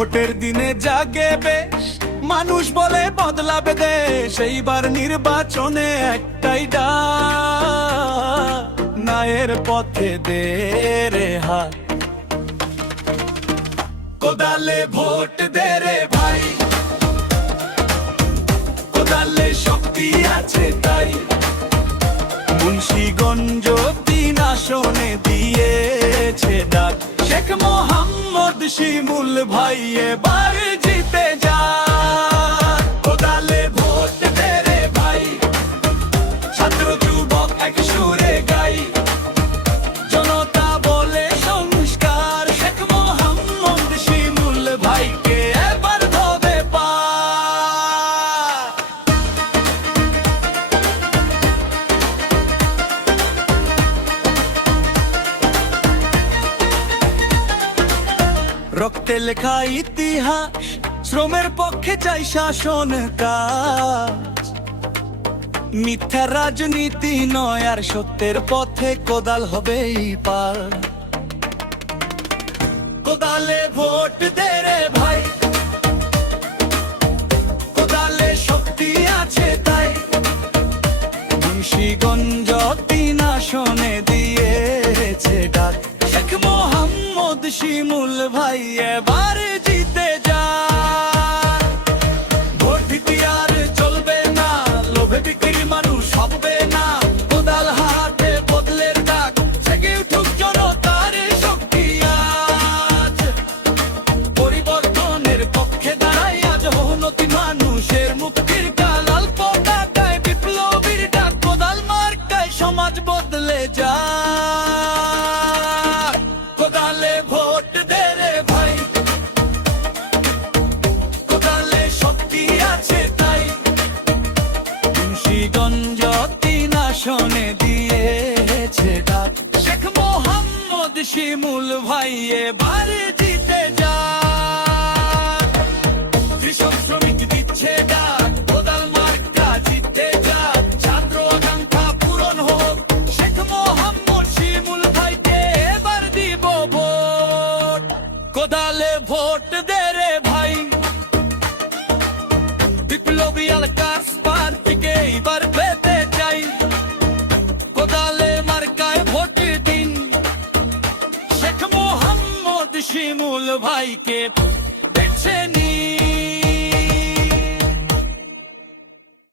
ভোটের দিনে জাগে বেশ, মানুষ বলে বদলাবে দেশ। এইবার নির্বাচনে একটাই ডাক, ন্যায়ের পথে দে রে হাত। কোদালে ভোট দে রে ভাই, কোদালে শক্তি আছে তাই। মুন্সিগঞ্জ ৩ আসনে দিয়েছে ডাক, শেখ মোহাম্মদ শিমুল ভাই এবার জিতে যা। কোদালে ভোট দে রে ভাই, ছাত্র যুবক এক সুরে গাই। জনতা বলে সংস্কার, শেখ মোহাম্মদ শিমুল ভাইকে এবার ধরে পা। রক্তে লেখা ইতিহাস, শ্রমের পক্ষে চাই শাসন কাজ। মিথ্যা রাজনীতি নয় আর সত্যের পথে কোদাল হবেই পার। কোদালে ভোট দে রে ভাই, কোদালে শক্তি আছে তাই। মুন্সিগঞ্জ ৩ আসনে দিয়েছে ডাক, শেখ মোহাম্মদ শিমুল ভাই এবার জিতে যা। ভোট দিতে আর চলবে না, লোভে বিক্রি মানুষ হবে না। কোদাল হাতে বদলের ডাক, জেগে উঠুক জনতার শক্তি আজ। পরিবর্তনের পক্ষে দাঁড়াই আজ হনতি মানুষের মুক্তির কাল। অল্প টাকায় বিপ্লবীর ডাক, কোদাল মার্কায় সমাজ বদলে যা। কোদালে ভোট দে রে ভাই, কোদালে শক্তি আছে তাই। মুন্সিগঞ্জ ৩ আসনে দিয়েছে ডাক, শেখ মোহাম্মদ শিমুল ভাই এবার জিতে যা। কৃষক শ্রমিক দিচ্ছে ডাক, কোদাল মার্কা জিতে যা। ছাত্র আকাঙ্ক্ষা পূরণ হোক, শেখ মোহাম্মদ শিমুল ভাইকে এবার দিব ভোট। কোদালে ভোট দে রে ভাই, বিপ্লবী আলকাস পার্টিকে এবার পেতে চাই। কোদালে মার্কায় ভোট দিন, শেখ মোহাম্মদ শিমুল ভাইকে বেছে নিন।